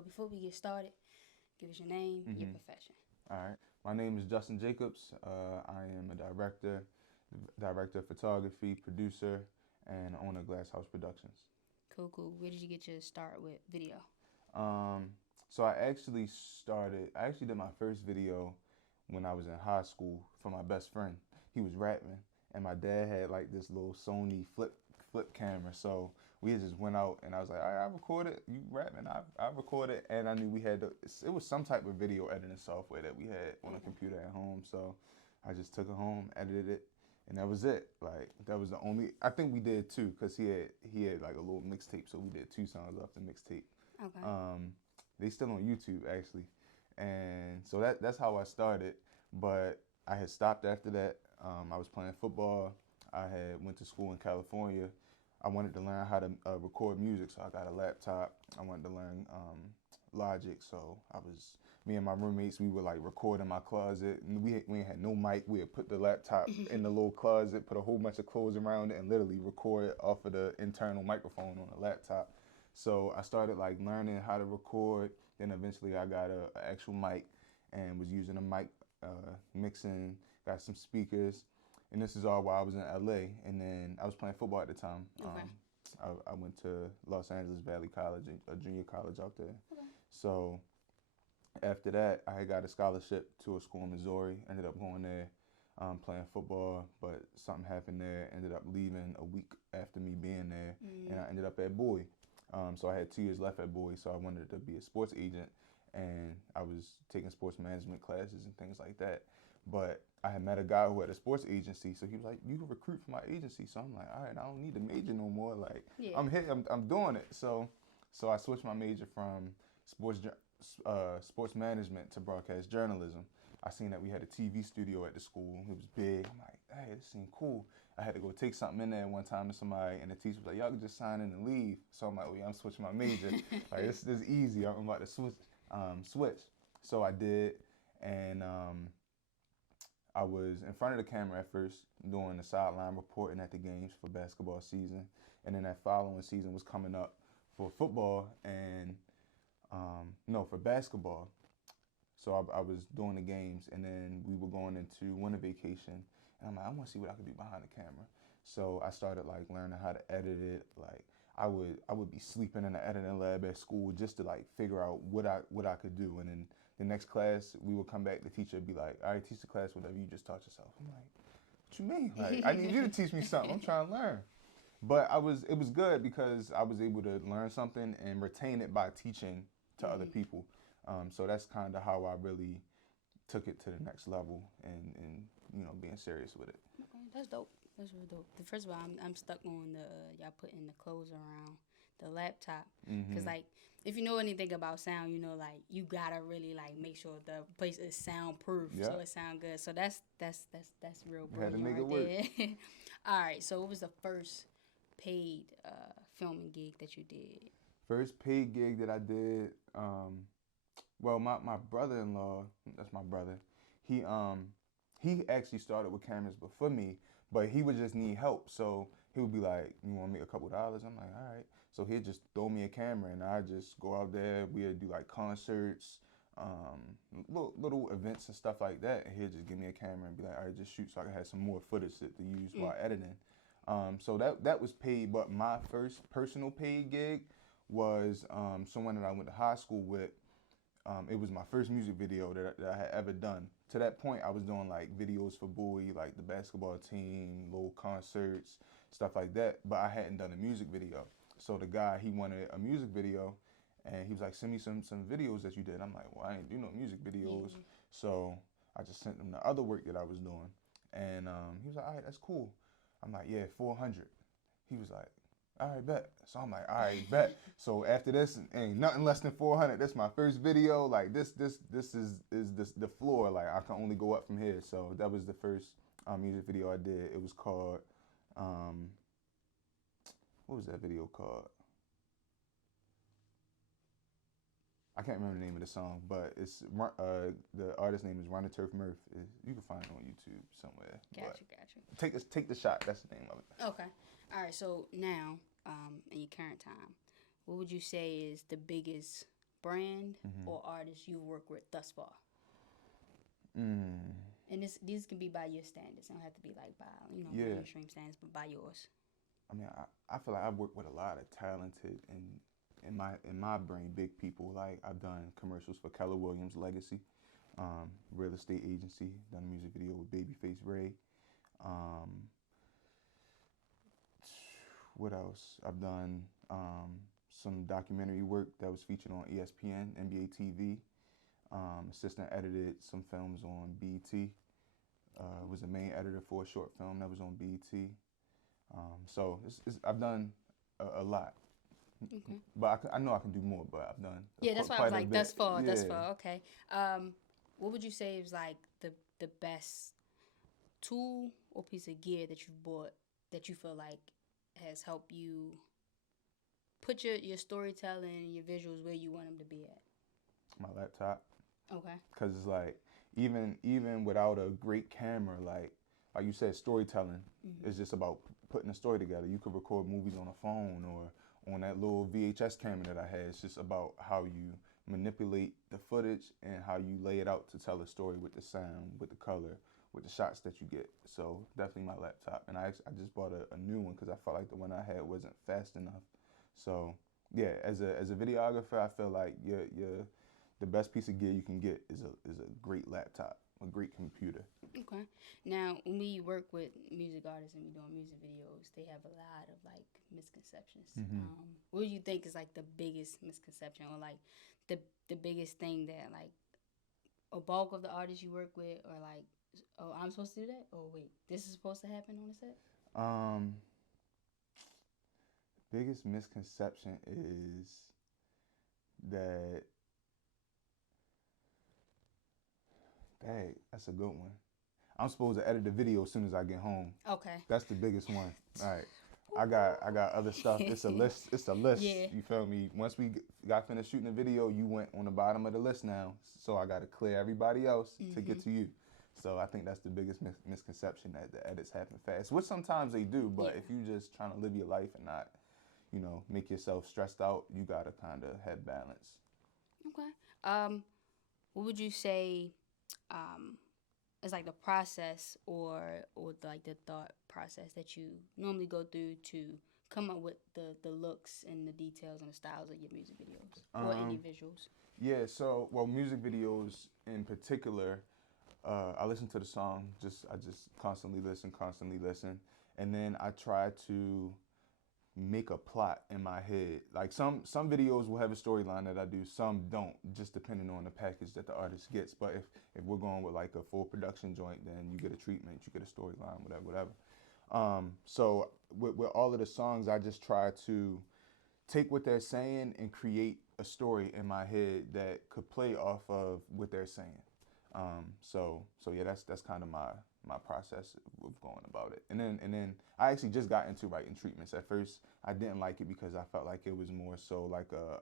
So before we get started, give us your name, your profession. All right. My name is Justin Jacobs. I am a director of photography, producer, and owner of Glass House Productions. Cool, cool. Where did you get your start with video? Um, so I actually did my first video when I was in high school for my best friend. He was rapping, and my dad had like this little Sony flip camera. So we just went out, and I was like, all right, I recorded you rapping. I recorded, and I knew it was some type of video editing software that we had on a computer at home. So I just took it home, edited it, and that was it. Like that was the only. I think we did two because he had like a little mixtape, so we did two songs off the mixtape. Okay. They still on YouTube actually, and so that's how I started. But I had stopped after that. I was playing football. I had went to school in California. I wanted to learn how to record music, so I got a laptop. I wanted to learn Logic, so me and my roommates, we would like record in my closet, and we ain't had no mic. We had put the laptop in the little closet, put a whole bunch of clothes around it, and literally record off of the internal microphone on the laptop. So I started like learning how to record. Then eventually I got a actual mic and was using a mic, mixing, got some speakers. And this is all while I was in LA. And then I was playing football at the time. Okay. I went to Los Angeles Valley College, a junior college out there. Okay. So after that, I had got a scholarship to a school in Missouri. Ended up going there, playing football, but something happened there. Ended up leaving a week after me being there, and I ended up at Bowie. So I had 2 years left at Bowie, so I wanted to be a sports agent, and I was taking sports management classes and things like that. But I had met a guy who had a sports agency, so he was like, "You can recruit for my agency." So I'm like, "All right, I don't need to major no more. Like, Yeah. I'm doing it." So I switched my major from sports management to broadcast journalism. I seen that we had a TV studio at the school. It was big. I'm like, "Hey, this seemed cool." I had to go take something in there one time to somebody, and the teacher was like, "Y'all can just sign in and leave." So I'm like, "Oh yeah, I'm switching my major. Like this is easy. I'm about to switch." So I did, and I was in front of the camera at first doing the sideline reporting at the games for basketball season, and then that following season was coming up for football and no, for basketball. So I was doing the games, and then we were going into winter vacation, and I'm like, I want to see what I could do behind the camera. So I started like learning how to edit it. Like I would be sleeping in the editing lab at school just to like figure out what I could do. And then the next class we would come back, the teacher would be like, "All right, teach the class whatever you just taught yourself." I'm like, "What you mean? Like I need you to teach me something. I'm trying to learn." But it was good because I was able to learn something and retain it by teaching to other people. So that's kind of how I really took it to the next level and being serious with it. Okay, that's dope. That's real dope. The first of all, I'm stuck on the y'all putting the clothes around the laptop, cause like if you know anything about sound, you know like you gotta really like make sure the place is soundproof so Yeah, it sound good. So that's real had to brilliant make it right work. there. All right, so what was the first paid filming gig that you did? First paid gig that I did, well, my brother-in-law, that's my brother, he he actually started with cameras before me, but he would just need help. So he would be like, "You want to make a couple dollars?" I'm like, "All right." So he'd just throw me a camera, and I just go out there. We'd do like concerts, little events and stuff like that. And he'd just give me a camera and be like, "All right, just shoot," so I could have some more footage to use while editing. So that was paid, but my first personal paid gig was someone that I went to high school with. It was my first music video that I had ever done. To that point, I was doing like videos for Bowie, like the basketball team, little concerts, stuff like that. But I hadn't done a music video. So the guy, he wanted a music video, and he was like, "Send me some videos that you did." I'm like, "Well, I ain't do no music videos." Yeah. So I just sent him the other work that I was doing, and he was like, "All right, that's cool." I'm like, "Yeah, 400." He was like, "All right, bet." So I'm like, "All right, bet." So after this, ain't nothing less than 400. This is my first video. Like this is the floor. Like I can only go up from here. So that was the first music video I did. It was called um, what was that video called? I can't remember the name of the song, but the artist name is Run the Turf Murph. You can find it on YouTube somewhere. Got But you, got you. take the shot. That's the name of it. Okay. All right. So now, in your current time, what would you say is the biggest brand or artist you've worked with thus far? Mm. And these can be by your standards. It don't have to be like by mainstream standards, but by yours. I mean, I feel like I've worked with a lot of talented and in my brain big people. Like I've done commercials for Keller Williams Legacy, real estate agency. Done a music video with Babyface Ray. What else? I've done some documentary work that was featured on ESPN, NBA TV. Assistant edited some films on BET. Was the main editor for a short film that was on BET. So I've done a lot. Okay. But I know I can do more, but I've done that's why I was like, thus far, yeah. thus far. Okay. What would you say is like the best tool or piece of gear that you've bought that you feel like has helped you put your storytelling and your visuals where you want them to be at? My laptop. Okay. Because it's like, even without a great camera, like you said, storytelling is just about putting a story together. You could record movies on a phone or on that little VHS camera that I had. It's just about how you manipulate the footage and how you lay it out to tell a story with the sound, with the color, with the shots that you get. So definitely my laptop. And I just bought a new one because I felt like the one I had wasn't fast enough. So yeah, as a videographer, I feel like the best piece of gear you can get is a great laptop, a great computer. Okay. Now, when we work with music artists and we doing music videos, they have a lot of like misconceptions. What do you think is like the biggest misconception, or like the biggest thing that like a bulk of the artists you work with are like, oh, I'm supposed to do that? Oh, wait, this is supposed to happen on the set? Biggest misconception is that, dang, that's a good one. I'm supposed to edit the video as soon as I get home. Okay. That's the biggest one. All right. I got other stuff. It's a list. It's a list. Yeah. You feel me? Once we got finished shooting the video, you went on the bottom of the list now. So I got to clear everybody else to get to you. So I think that's the biggest misconception, that the edits happen fast, which sometimes they do. But if you just trying to live your life and not, make yourself stressed out, you got to kind of have balance. Okay. What would you say is like the process or like the thought process that you normally go through to come up with the looks and the details and the styles of your music videos or any visuals? Yeah, so, music videos in particular, I listen to the song, I just constantly listen, and then I try to make a plot in my head. Like some videos will have a storyline that I do, some don't, just depending on the package that the artist gets. But if we're going with like a full production joint, then you get a treatment, you get a storyline, whatever. So with all of the songs, I just try to take what they're saying and create a story in my head that could play off of what they're saying. So yeah, that's kind of my process of going about it. And then I actually just got into writing treatments. At first, I didn't like it because I felt like it was more so like a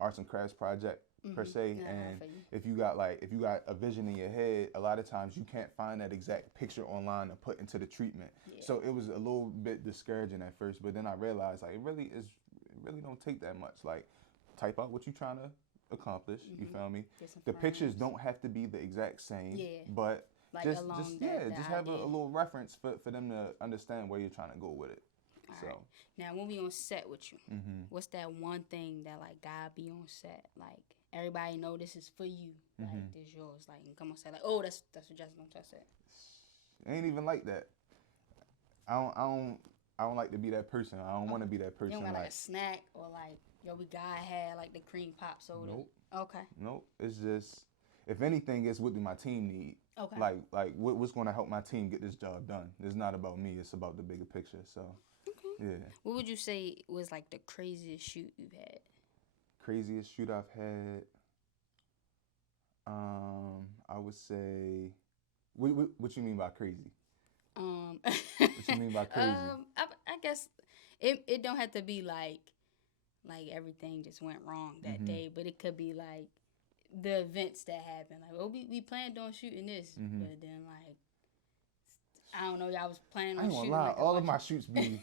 arts and crafts project per se. Yeah, and if you got a vision in your head, a lot of times you can't find that exact picture online to put into the treatment. Yeah. So it was a little bit discouraging at first, but then I realized like it really don't take that much. Like type out what you're trying to accomplish. You feel me? The pictures don't have to be the exact same, but like just have a little reference for them to understand where you're trying to go with it. All right. Now, when we on set with you, what's that one thing that like gotta be on set? Like everybody know this is for you. Like this yours. Like and come on set. Like that's what Justin don't touch that. It ain't even like that. I don't like to be that person. I don't want to be that person. You don't got like a snack or like we gotta have like the cream pop soda. Nope. Okay. Nope. It's just, if anything, it's what do my team need. Okay. Like what's going to help my team get this job done. It's not about me. It's about the bigger picture. So. Okay. Yeah. What would you say was like the craziest shoot you've had? Craziest shoot I've had. I would say. What you mean by crazy? What you mean by crazy? I guess it don't have to be like everything just went wrong that day, but it could be like the events that happened. Like, we planned on shooting this, but then like I don't know, y'all was planning on shooting. I ain't gonna lie, like all of my shoots be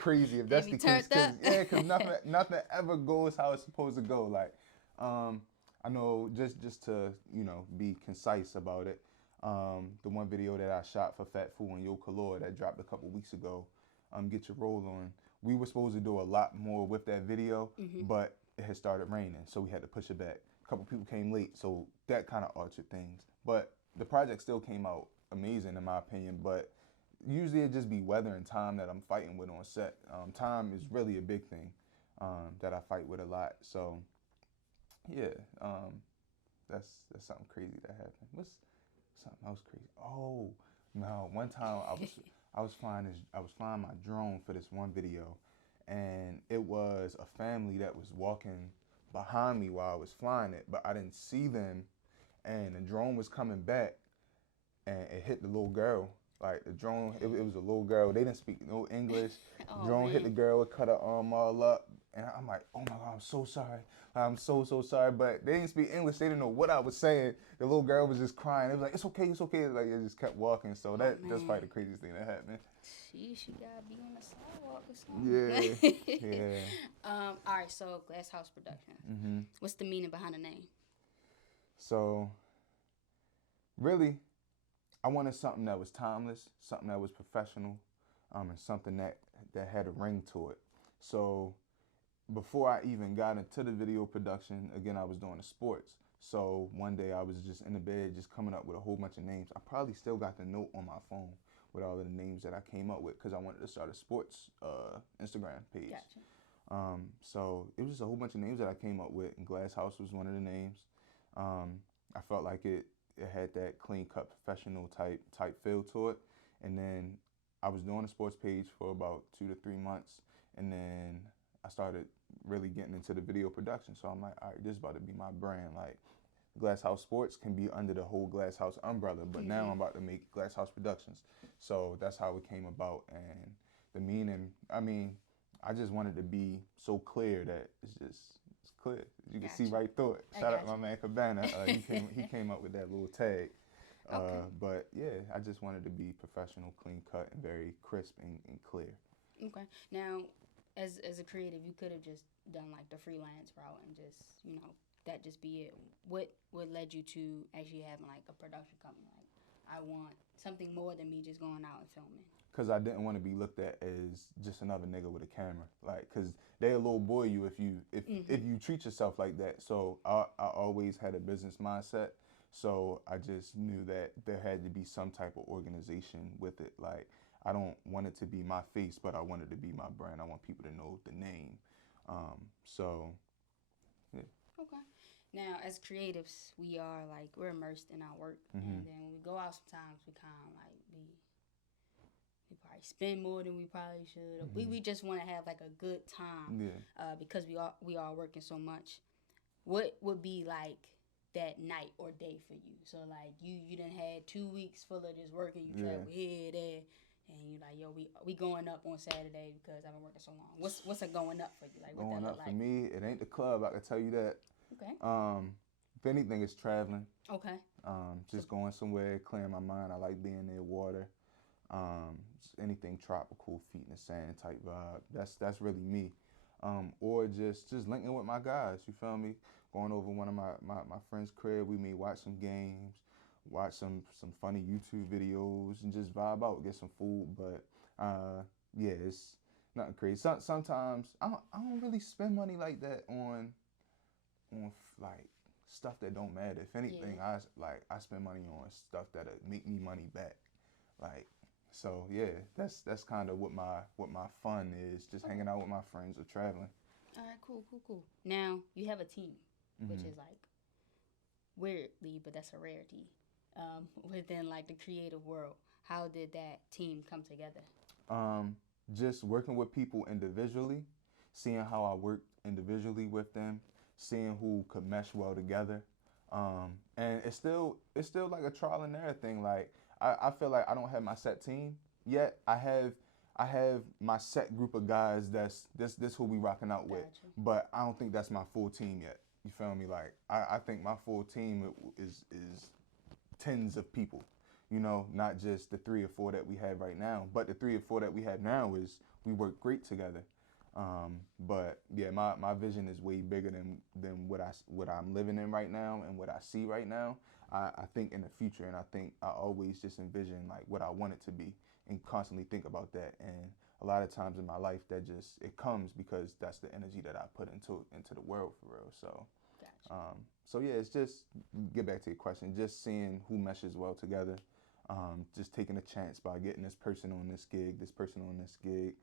crazy if that's the case. Cause nothing ever goes how it's supposed to go. Like I know just to be concise about it. The one video that I shot for Fat Fool and Yo Kalor that dropped a couple weeks ago, Get Your Roll On. We were supposed to do a lot more with that video, but it had started raining, so we had to push it back. A couple people came late, so that kind of altered things. But the project still came out amazing in my opinion, but usually it just be weather and time that I'm fighting with on set. Time is really a big thing that I fight with a lot. So yeah, that's something crazy that happened. What's something else crazy? Oh no, one time I was flying my drone for this one video, and it was a family that was walking behind me while I was flying it, but I didn't see them, and the drone was coming back, and it hit the little girl. Like the drone, it was a little girl. They didn't speak no English. Oh, Drone man. hit the girl, it cut her arm all up, and I'm like, oh my God, I'm so sorry. I'm so sorry. But they didn't speak English. They didn't know what I was saying. The little girl was just crying. It was like, it's okay, it's okay. Like it just kept walking. So that's probably the craziest thing that happened. She gotta be on the sidewalk or something. Yeah. All right. So Glass House Productions. What's the meaning behind the name? So really, I wanted something that was timeless, something that was professional, and something that had a ring to it. So before I even got into the video production, again, I was doing the sports. So one day I was just in the bed, just coming up with a whole bunch of names. I probably still got the note on my phone with all of the names that I came up with because I wanted to start a sports Instagram page. Gotcha. So it was just a whole bunch of names that I came up with, and Glass House was one of the names. I felt like it had that clean cut professional type feel to it. And then I was doing a sports page for about 2 to 3 months, and then I started really getting into the video production. So I'm like, all right, this is about to be my brand. Like Glass House Sports can be under the whole Glass House umbrella, but now I'm about to make Glass House Productions. So that's how it came about. And the meaning, I mean, I just wanted to be so clear that it's clear. You can see right through it. Shout out to my man Cabana. He came up with that little tag. But yeah, I just wanted to be professional, clean cut, and very crisp and clear. Okay. Now, as a creative, you could have just done like the freelance route and just that just be it. What led you to actually having like a production company? Like, I want something more than me just going out and filming. Because I didn't want to be looked at as just another nigga with a camera. Like, because they'll lowboy you if you treat yourself like that. So I always had a business mindset. So I just knew that there had to be some type of organization with it. Like, I don't want it to be my face, but I want it to be my brand. I want people to know the name. So, yeah. Okay. Now, as creatives, we're immersed in our work, and then when we go out, sometimes we kind of like we probably spend more than we probably should. We just want to have like a good time, because we are working so much. What would be like that night or day for you? So like you done had 2 weeks full of just working. You travel here, there, and you like, yo, we going up on Saturday because I've been working so long. What's a going up for you? Like what going that up look for like? me, it ain't the club. I can tell you that. Okay. If anything, it's traveling. Okay. Just going somewhere, clearing my mind. I like being near water. Anything tropical, feet in the sand type vibe. That's really me. Or just linking with my guys. You feel me? Going over one of my friend's crib. We may watch some games, watch some funny YouTube videos, and just vibe out, get some food. But yeah, it's nothing crazy. Sometimes I don't really spend money like that on like stuff that don't matter. If anything, I spend money on stuff that'll make me money back. Like, so yeah, that's kind of what my fun is, just hanging out with my friends or traveling. All right, cool. Now you have a team, which is like weirdly, but that's a rarity within like the creative world. How did that team come together? Just working with people individually, seeing how I worked individually with them, seeing who could mesh well together. And it's still like a trial and error thing. Like I feel like I don't have my set team yet. I have my set group of guys that's this who we rocking out with. Gotcha. But I don't think that's my full team yet. You feel me? Like I think my full team is tens of people. You know, not just the 3 or 4 that we have right now, but the 3 or 4 that we have now we work great together. But yeah, my vision is way bigger than what I'm living in right now and what I see right now. I think in the future, and I think I always just envision like what I want it to be and constantly think about that. And a lot of times in my life, that just it comes because that's the energy that I put into the world for real. So, Gotcha. so yeah, it's just get back to your question, just seeing who meshes well together. Just taking a chance by getting this person on this gig, this person on this gig,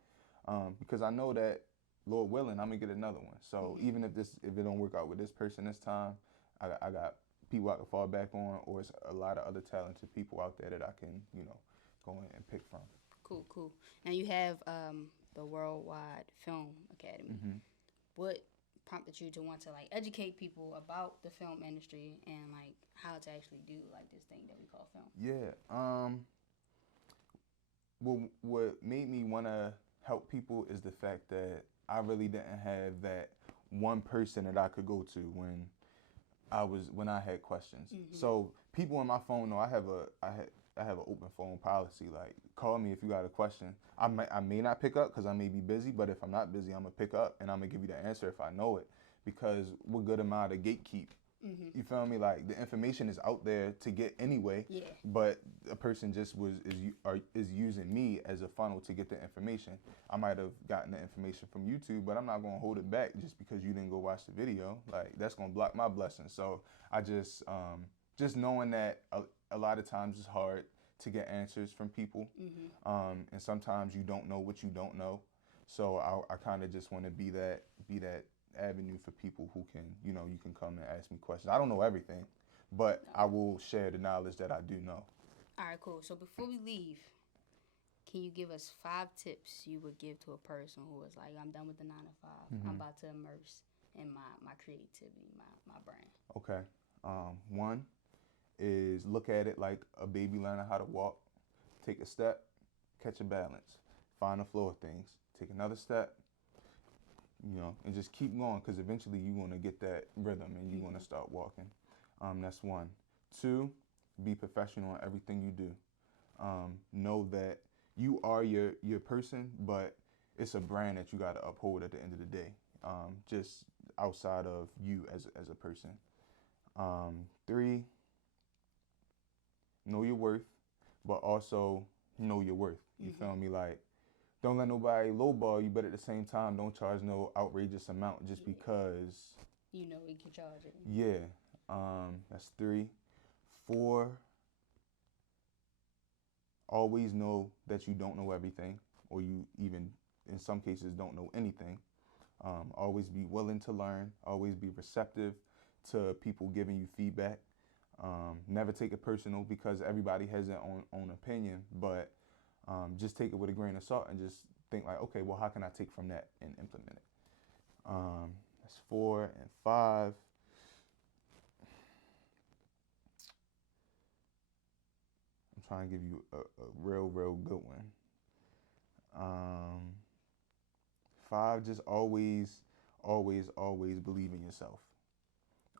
because I know that Lord willing, I'm gonna get another one. So even if it don't work out with this person this time, I got people I can fall back on, or it's a lot of other talented people out there that I can go in and pick from. Cool, cool. Now you have the Worldwide Film Academy. What prompted you to want to like educate people about the film industry and like how to actually do like this thing that we call film? Yeah. What made me want to help people is the fact that I really didn't have that one person that I could go to when I had questions. So people on my phone know I have an open phone policy. Like, call me if you got a question. I may not pick up because I may be busy, but if I'm not busy, I'm gonna pick up and I'm gonna give you the answer if I know it. Because what good am I to gatekeep? You feel me? Like the information is out there to get anyway. Yeah. But a person just is using me as a funnel to get the information. I might have gotten the information from YouTube, but I'm not gonna hold it back just because you didn't go watch the video. Like that's gonna block my blessing. So I just knowing that a lot of times it's hard to get answers from people, and sometimes you don't know what you don't know. So I kind of just want to be that avenue for people who can, you can come and ask me questions. I don't know everything, but I will share the knowledge that I do know. All right, cool. So before we leave, can you give us 5 tips you would give to a person who is like, I'm done with the 9 to 5. I'm about to immerse in my creativity, my brand. Okay. One is look at it like a baby learning how to walk. Take a step, catch a balance, find the flow of things. Take another step, and just keep going because eventually you're going to get that rhythm and you're going to start walking. That's 1. 2, be professional in everything you do. Know that you are your person, but it's a brand that you got to uphold at the end of the day, just outside of you as a person. 3, know your worth, but also know your worth. You feel me? Like, don't let nobody lowball you, but at the same time, don't charge no outrageous amount just because. You know we can charge it. Yeah. That's 3. 4, always know that you don't know everything, or you even, in some cases, don't know anything. Always be willing to learn. Always be receptive to people giving you feedback. Never take it personal because everybody has their own opinion, but just take it with a grain of salt and just think like, okay, well, how can I take from that and implement it? That's 4. And 5, I'm trying to give you a real good one. 5, just always believe in yourself.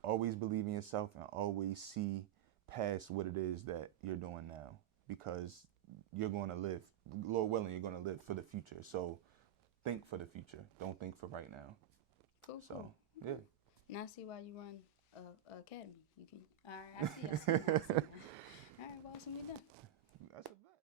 Always believe in yourself and always see past what it is that you're doing now, because you're going to live, Lord willing, you're going to live for the future. So think for the future. Don't think for right now. Cool. So, yeah. Now I see why you run a academy. You can. All right, I see. All right, well, so we done. That's a